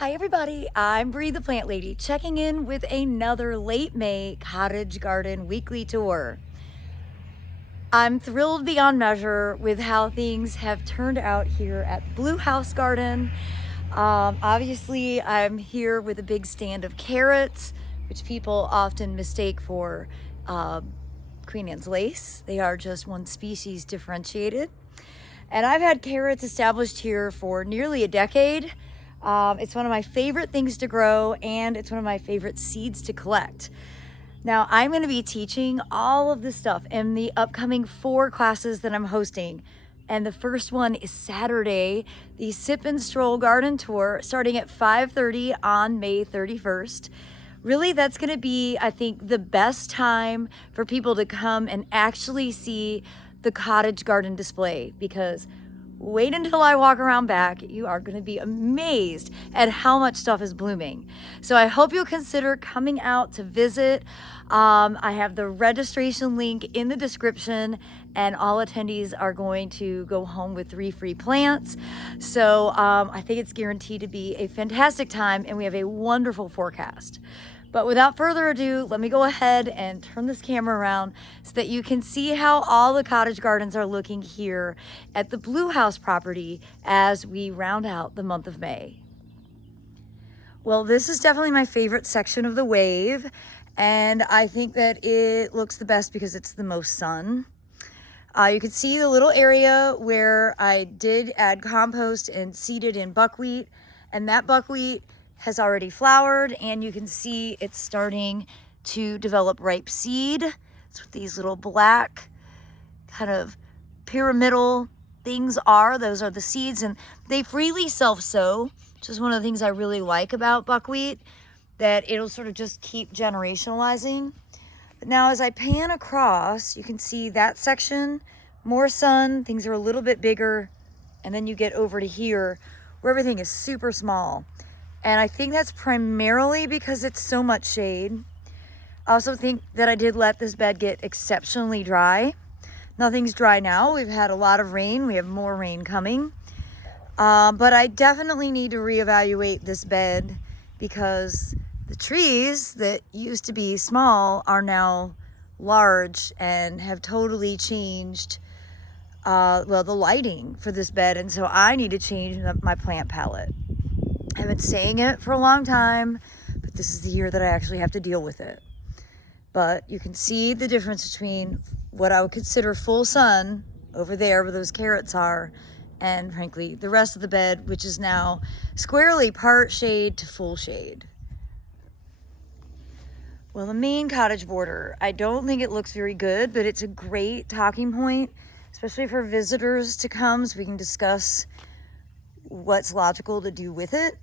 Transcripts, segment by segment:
Hi everybody, I'm Bree the Plant Lady, checking in with another late May cottage garden weekly tour. I'm thrilled beyond measure with how things have turned out here at Blue House Garden. Obviously, I'm here with a big stand of carrots, which people often mistake for Queen Anne's lace. They are just one species differentiated. And I've had carrots established here for nearly a decade. It's one of my favorite things to grow, and it's one of my favorite seeds to collect. Now, I'm going to be teaching all of this stuff in the upcoming 4 classes that I'm hosting. And the first one is Saturday, the Sip and Stroll Garden Tour, starting at 5:30 on May 31st. Really, that's going to be, I think, the best time for people to come and actually see the cottage garden display, because wait until I walk around back. You are going to be amazed at how much stuff is blooming. So I hope you'll consider coming out to visit. I have the registration link in the description, and all attendees are going to go home with 3 free plants. So I think it's guaranteed to be a fantastic time, and we have a wonderful forecast. But without further ado, let me go ahead and turn this camera around so that you can see how all the cottage gardens are looking here at the Blue House property as we round out the month of May. Well, this is definitely my favorite section of the wave, and I think that it looks the best because it's the most sun. You can see the little area where I did add compost and seeded in buckwheat, and that buckwheat has already flowered, and you can see it's starting to develop ripe seed. That's what these little black kind of pyramidal things are. Those are the seeds, and they freely self-sow, which is one of the things I really like about buckwheat, that it'll sort of just keep generationalizing. But now as I pan across, you can see that section, more sun, things are a little bit bigger, and then you get over to here where everything is super small. And I think that's primarily because it's so much shade. I also think that I did let this bed get exceptionally dry. Nothing's dry now. We've had a lot of rain. We have more rain coming. But I definitely need to reevaluate this bed because the trees that used to be small are now large and have totally changed the lighting for this bed. And so I need to change my plant palette. I've been saying it for a long time, but this is the year that I actually have to deal with it. But you can see the difference between what I would consider full sun over there where those carrots are, and frankly, the rest of the bed, which is now squarely part shade to full shade. Well, the main cottage border, I don't think it looks very good, but it's a great talking point, especially for visitors to come so we can discuss what's logical to do with it.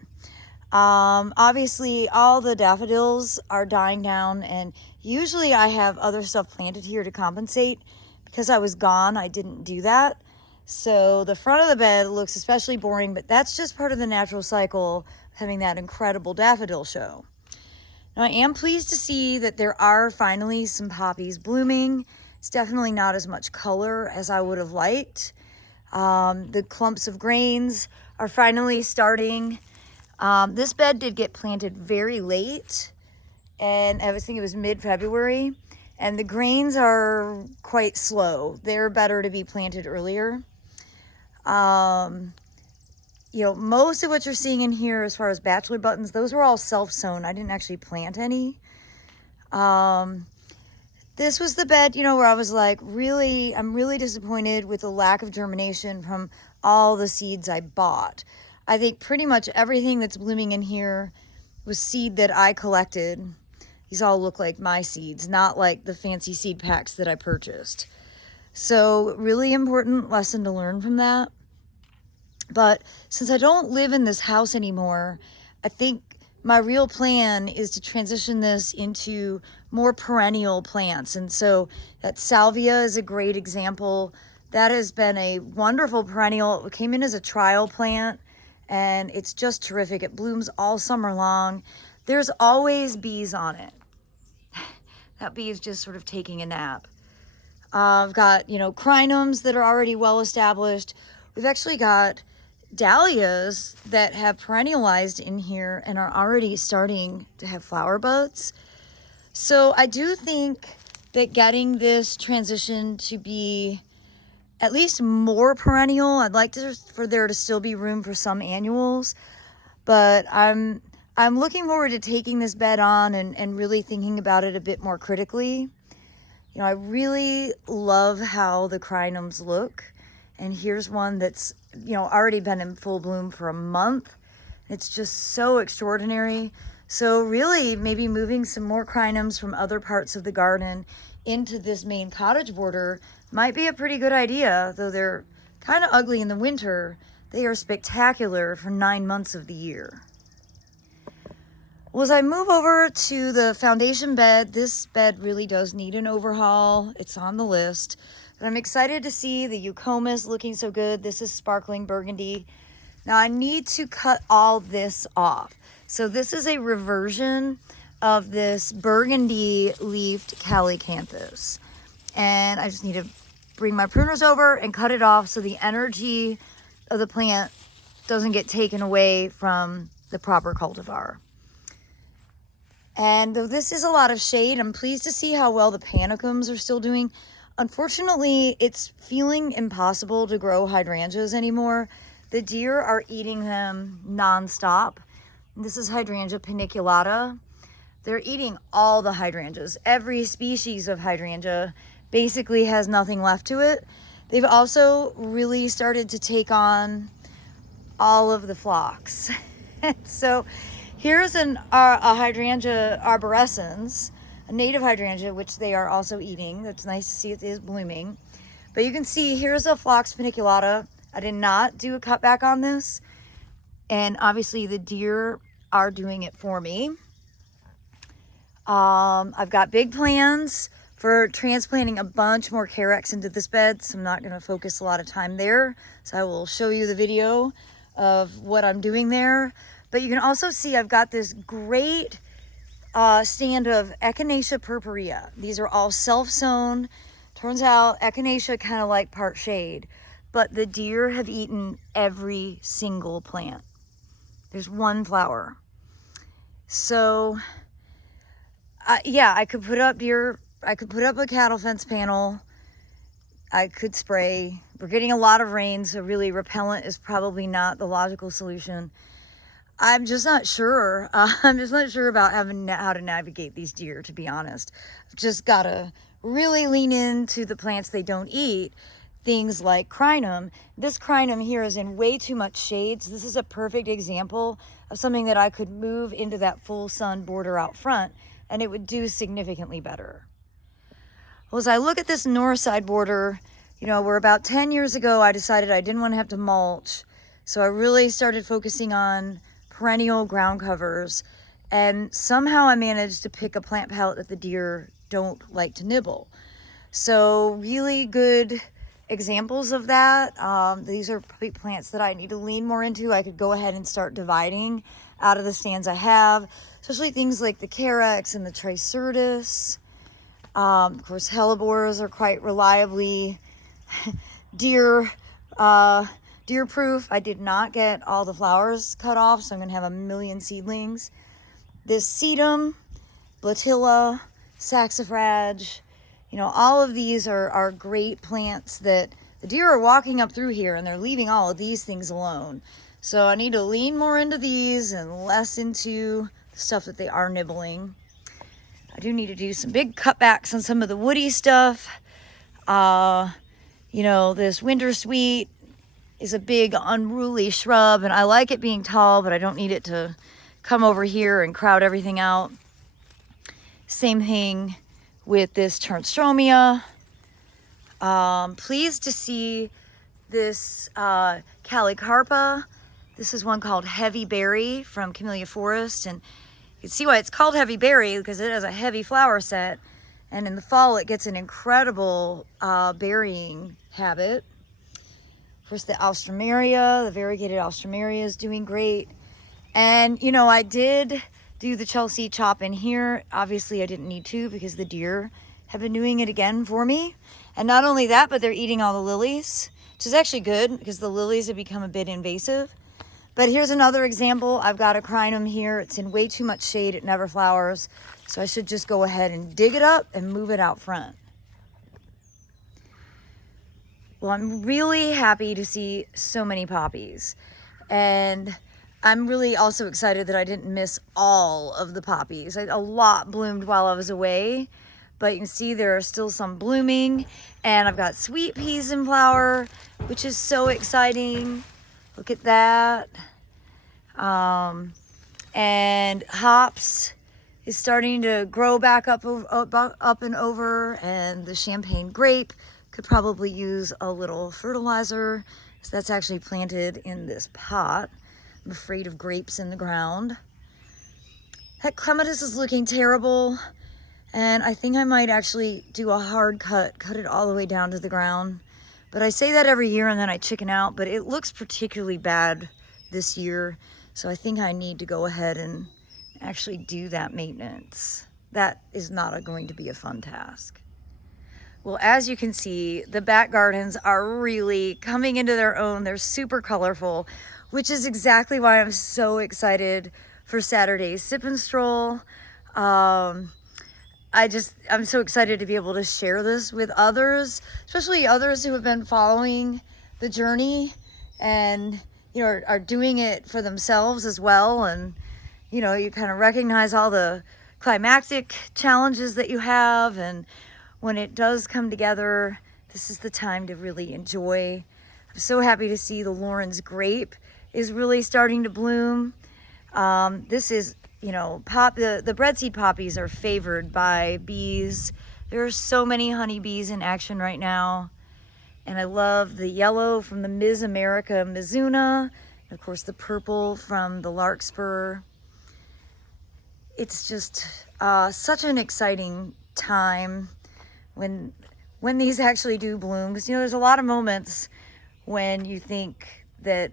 Obviously all the daffodils are dying down, and usually I have other stuff planted here to compensate. Because I was gone, I didn't do that. So the front of the bed looks especially boring, but that's just part of the natural cycle of having that incredible daffodil show. Now I am pleased to see that there are finally some poppies blooming. It's definitely not as much color as I would have liked. The clumps of grains are finally starting. This bed did get planted very late, and I was thinking it was mid-February, and the grains are quite slow. They're better to be planted earlier. Most of what you're seeing in here as far as bachelor buttons, those were all self-sown. I didn't actually plant any. This was the bed, where I was like, I'm really disappointed with the lack of germination from all the seeds I bought. I think pretty much everything that's blooming in here was seed that I collected. These all look like my seeds, not like the fancy seed packs that I purchased. So really important lesson to learn from that. But since I don't live in this house anymore, I think my real plan is to transition this into more perennial plants. And so that salvia is a great example. That has been a wonderful perennial. It came in as a trial plant, and it's just terrific. It blooms all summer long. There's always bees on it. That bee is just sort of taking a nap. I've got, crinums that are already well established. We've actually got dahlias that have perennialized in here and are already starting to have flower buds. So I do think that getting this transition to be at least more perennial, I'd like for there to still be room for some annuals, but I'm looking forward to taking this bed on and really thinking about it a bit more critically. You know, I really love how the crinums look. And here's one that's, you know, already been in full bloom for a month. It's just so extraordinary. So really maybe moving some more crinums from other parts of the garden into this main cottage border might be a pretty good idea, though they're kind of ugly in the winter. They are spectacular for 9 months of the year. Well, as I move over to the foundation bed, this bed really does need an overhaul. It's on the list. But I'm excited to see the eucomis looking so good. This is sparkling burgundy. Now I need to cut all this off. So this is a reversion of this burgundy leafed calycanthus. And I just need to bring my pruners over and cut it off so the energy of the plant doesn't get taken away from the proper cultivar. And though this is a lot of shade, I'm pleased to see how well the panicums are still doing. Unfortunately, it's feeling impossible to grow hydrangeas anymore. The deer are eating them nonstop. This is hydrangea paniculata. They're eating all the hydrangeas. Every species of hydrangea basically has nothing left to it. They've also really started to take on all of the phlox. So here's a hydrangea arborescens, a native hydrangea, which they are also eating. That's nice to see it is blooming. But you can see here's a phlox paniculata. I did not do a cutback on this. And obviously the deer are doing it for me. I've got big plans for transplanting a bunch more carex into this bed, so I'm not going to focus a lot of time there. So I will show you the video of what I'm doing there. But you can also see I've got this great stand of Echinacea purpurea. These are all self-sown. Turns out Echinacea kind of like part shade, but the deer have eaten every single plant. There's one flower. So yeah, I could put up a cattle fence panel. I could spray. We're getting a lot of rain, so really repellent is probably not the logical solution. I'm just not sure. I'm just not sure about how to navigate these deer, to be honest. I've just got to really lean into the plants they don't eat. Things like crinum. This crinum here is in way too much shade. So this is a perfect example of something that I could move into that full sun border out front, and it would do significantly better. Well, as I look at this north side border, you know, where about 10 years ago I decided I didn't want to have to mulch. So I really started focusing on perennial ground covers, and somehow I managed to pick a plant palette that the deer don't like to nibble. So really good examples of that. These are probably plants that I need to lean more into. I could go ahead and start dividing out of the stands I have, especially things like the carex and the tricertus. Of course, hellebores are quite reliably deer proof. I did not get all the flowers cut off, so I'm going to have a million seedlings. This sedum, blatilla, saxifrage, you know, all of these are great plants that the deer are walking up through here and they're leaving all of these things alone. So I need to lean more into these and less into the stuff that they are nibbling. I do need to do some big cutbacks on some of the woody stuff. You know, this winter sweet is a big unruly shrub, and I like it being tall, but I don't need it to come over here and crowd everything out. Same thing with this turnstromia. Pleased to see this calicarpa. This is one called Heavy Berry from Camellia Forest, and you can see why it's called Heavy Berry, because it has a heavy flower set, and in the fall it gets an incredible berrying habit. Of course, the alstroemeria, the variegated alstroemeria is doing great. And, you know, I did do the Chelsea chop in here. Obviously, I didn't need to because the deer have been doing it again for me. And not only that, but they're eating all the lilies. which is actually good because the lilies have become a bit invasive. But here's another example. I've got a crinum here. It's in way too much shade. It never flowers. So I should just go ahead and dig it up and move it out front. Well, I'm really happy to see so many poppies. And I'm really also excited that I didn't miss all of the poppies. A lot bloomed while I was away, but you can see there are still some blooming, and I've got sweet peas in flower, which is so exciting. Look at that. And hops is starting to grow back up and over, and the champagne grape could probably use a little fertilizer. So that's actually planted in this pot. I'm afraid of grapes in the ground. That clematis is looking terrible, and I think I might actually do a hard cut it all the way down to the ground. But I say that every year and then I chicken out, but it looks particularly bad this year. So I think I need to go ahead and actually do that maintenance. That is not going to be a fun task. Well, as you can see, the back gardens are really coming into their own. They're super colorful, which is exactly why I'm so excited for Saturday's Sip and Stroll. I'm so excited to be able to share this with others, especially others who have been following the journey and, you know, are doing it for themselves as well. And, you know, you kind of recognize all the climactic challenges that you have. And when it does come together, this is the time to really enjoy. I'm so happy to see the Lauren's grape is really starting to bloom. This is, you know, the breadseed poppies are favored by bees. There are so many honeybees in action right now. And I love the yellow from the Ms. America Mizuna. And of course, the purple from the larkspur. It's just such an exciting time when these actually do bloom. Because, you know, there's a lot of moments when you think that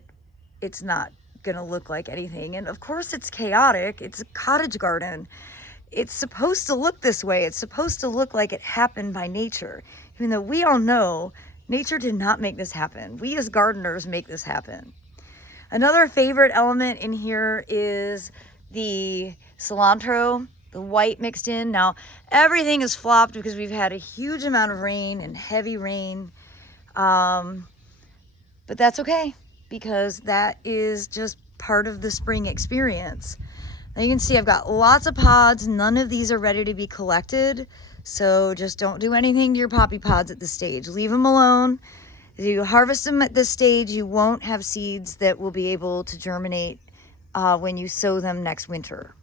it's not gonna look like anything. And of course it's chaotic. It's a cottage garden. It's supposed to look this way. It's supposed to look like it happened by nature. Even though we all know nature did not make this happen. We as gardeners make this happen. Another favorite element in here is the cilantro, the white mixed in. Now everything is flopped because we've had a huge amount of rain and heavy rain. But that's okay, because that is just part of the spring experience. Now you can see I've got lots of pods. None of these are ready to be collected. So just don't do anything to your poppy pods at this stage. Leave them alone. If you harvest them at this stage, you won't have seeds that will be able to germinate when you sow them next winter.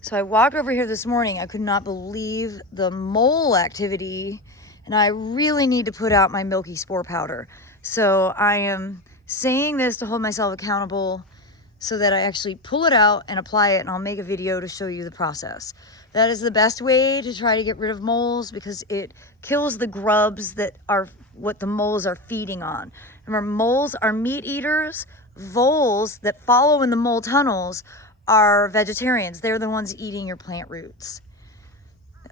So I walked over here this morning. I could not believe the mole activity, and I really need to put out my milky spore powder. So I am saying this to hold myself accountable so that I actually pull it out and apply it, and I'll make a video to show you the process. That is the best way to try to get rid of moles, because it kills the grubs that are what the moles are feeding on. Remember, moles are meat eaters. Voles that follow in the mole tunnels are vegetarians. They're the ones eating your plant roots.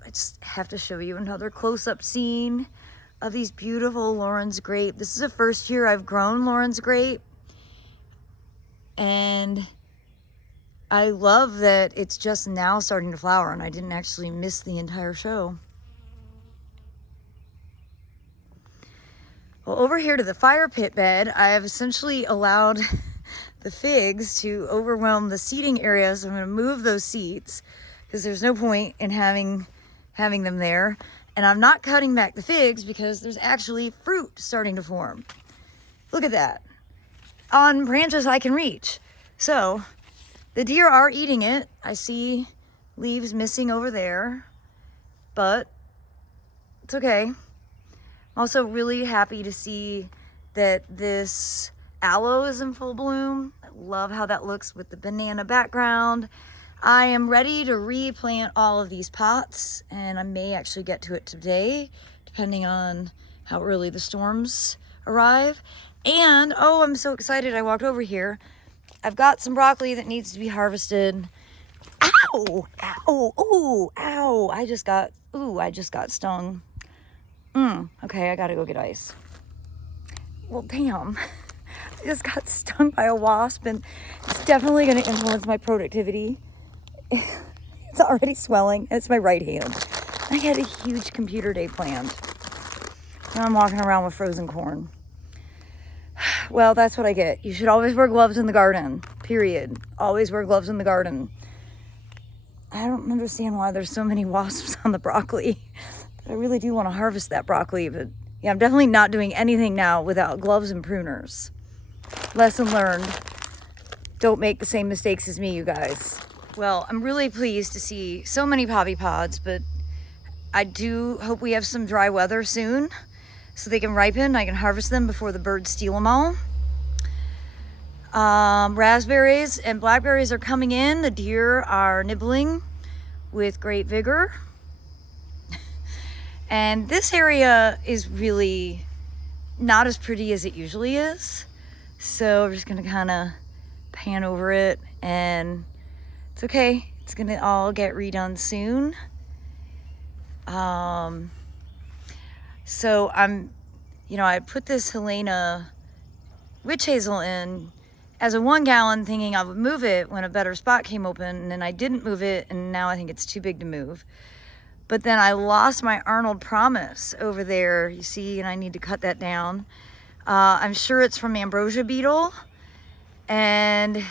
I just have to show you another close-up scene of these beautiful Lauren's grape. This is the first year I've grown Lauren's grape, and I love that it's just now starting to flower and I didn't actually miss the entire show. Well, over here to the fire pit bed, I have essentially allowed the figs to overwhelm the seating area. So I'm going to move those seats because there's no point in having them there. And I'm not cutting back the figs because there's actually fruit starting to form. Look at that. On branches I can reach. So the deer are eating it. I see leaves missing over there, but it's okay. I'm also really happy to see that this aloe is in full bloom. I love how that looks with the banana background. I am ready to replant all of these pots, and I may actually get to it today, depending on how early the storms arrive. And, oh, I'm so excited. I walked over here. I've got some broccoli that needs to be harvested. Ow! Ow! Ooh! Ow! I just got stung. Okay, I gotta go get ice. Well, damn. I just got stung by a wasp, and it's definitely going to influence my productivity. It's already swelling, and it's my right hand. I had a huge computer day planned. Now I'm walking around with frozen corn. Well, that's what I get. You should always wear gloves in the garden, period. Always wear gloves in the garden. I don't understand why there's so many wasps on the broccoli. But I really do want to harvest that broccoli. But yeah, I'm definitely not doing anything now without gloves and pruners. Lesson learned. Don't make the same mistakes as me, you guys. Well, I'm really pleased to see so many poppy pods, but I do hope we have some dry weather soon so they can ripen. I can harvest them before the birds steal them all. Raspberries and blackberries are coming in. The deer are nibbling with great vigor. And this area is really not as pretty as it usually is. So we're just gonna kind of pan over it, and it's okay. It's gonna all get redone soon. So I put this Helena witch hazel in as a 1 gallon, thinking I would move it when a better spot came open, and then I didn't move it, and now I think it's too big to move. But then I lost my Arnold Promise over there, you see, and I need to cut that down. I'm sure it's from ambrosia beetle, and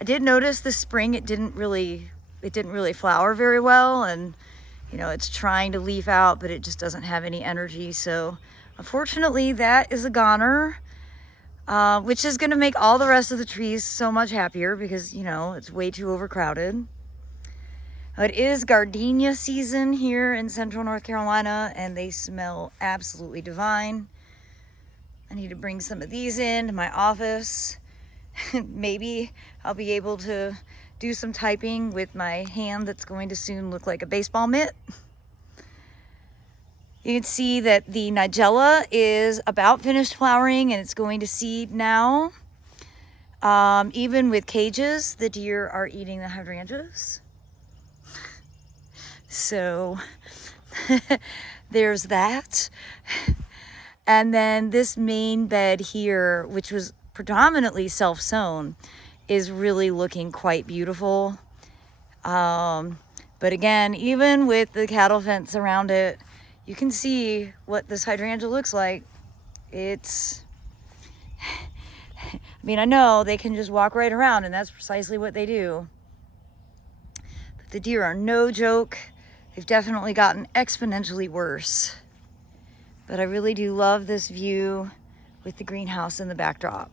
I did notice this spring it didn't really flower very well, and it's trying to leaf out, but it just doesn't have any energy. So unfortunately that is a goner, which is going to make all the rest of the trees so much happier because it's way too overcrowded. It is gardenia season here in central North Carolina, and they smell absolutely divine. I need to bring some of these into my office. Maybe I'll be able to do some typing with my hand that's going to soon look like a baseball mitt. You can see that the nigella is about finished flowering, and it's going to seed now. Even with cages, the deer are eating the hydrangeas. So there's that. And then this main bed here, which was predominantly self-sown, is really looking quite beautiful. But again, even with the cattle fence around it, you can see what this hydrangea looks like. I know they can just walk right around, and that's precisely what they do. But the deer are no joke. They've definitely gotten exponentially worse. But I really do love this view with the greenhouse in the backdrop.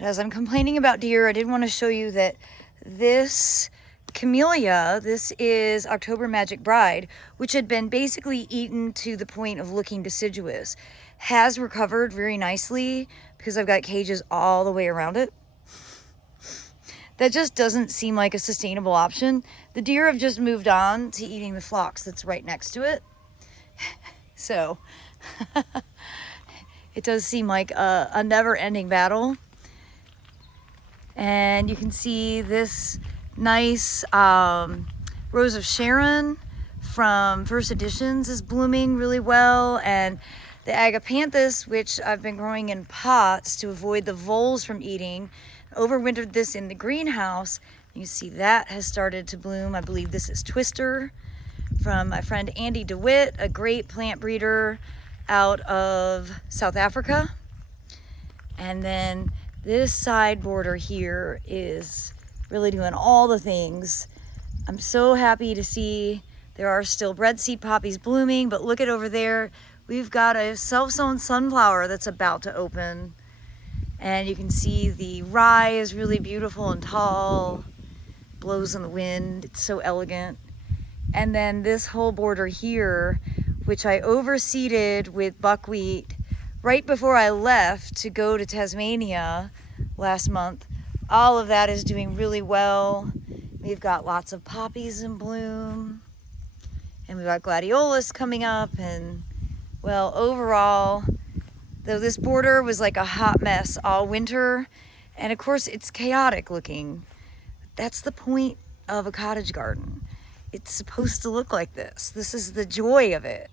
As I'm complaining about deer, I did want to show you that this camellia, this is October Magic Bride, which had been basically eaten to the point of looking deciduous, has recovered very nicely because I've got cages all the way around it. That just doesn't seem like a sustainable option. The deer have just moved on to eating the phlox that's right next to it. So it does seem like a never-ending battle. And you can see this nice Rose of Sharon from First Editions is blooming really well, and the agapanthus, which I've been growing in pots to avoid the voles from eating, overwintered this in the greenhouse. You see that has started to bloom. I believe this is Twister from my friend Andy DeWitt, a great plant breeder out of South Africa. And then this side border here is really doing all the things. I'm so happy to see there are still breadseed poppies blooming, but look at over there. We've got a self-sown sunflower that's about to open. And you can see the rye is really beautiful and tall, blows in the wind. It's so elegant. And then this whole border here, which I overseeded with buckwheat right before I left to go to Tasmania last month, all of that is doing really well. We've got lots of poppies in bloom, and we've got gladiolus coming up. And well, overall, though this border was like a hot mess all winter, and of course it's chaotic looking, that's the point of a cottage garden. It's supposed to look like this. This is the joy of it.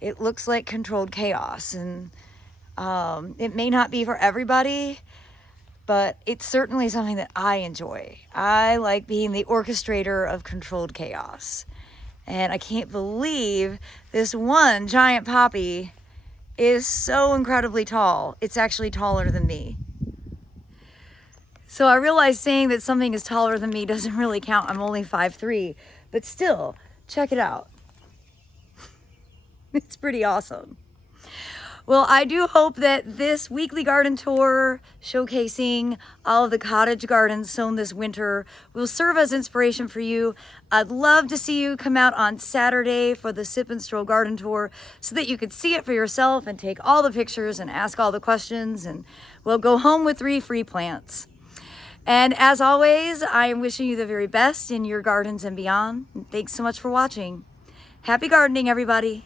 It looks like controlled chaos, and It may not be for everybody, but it's certainly something that I enjoy. I like being the orchestrator of controlled chaos. And I can't believe this one giant poppy is so incredibly tall. It's actually taller than me. So I realize saying that something is taller than me doesn't really count. I'm only 5'3", but still, check it out. It's pretty awesome. Well, I do hope that this weekly garden tour showcasing all of the cottage gardens sown this winter will serve as inspiration for you. I'd love to see you come out on Saturday for the Sip and Stroll garden tour so that you could see it for yourself and take all the pictures and ask all the questions, and we'll go home with 3 free plants. And as always, I am wishing you the very best in your gardens and beyond. Thanks so much for watching. Happy gardening, everybody.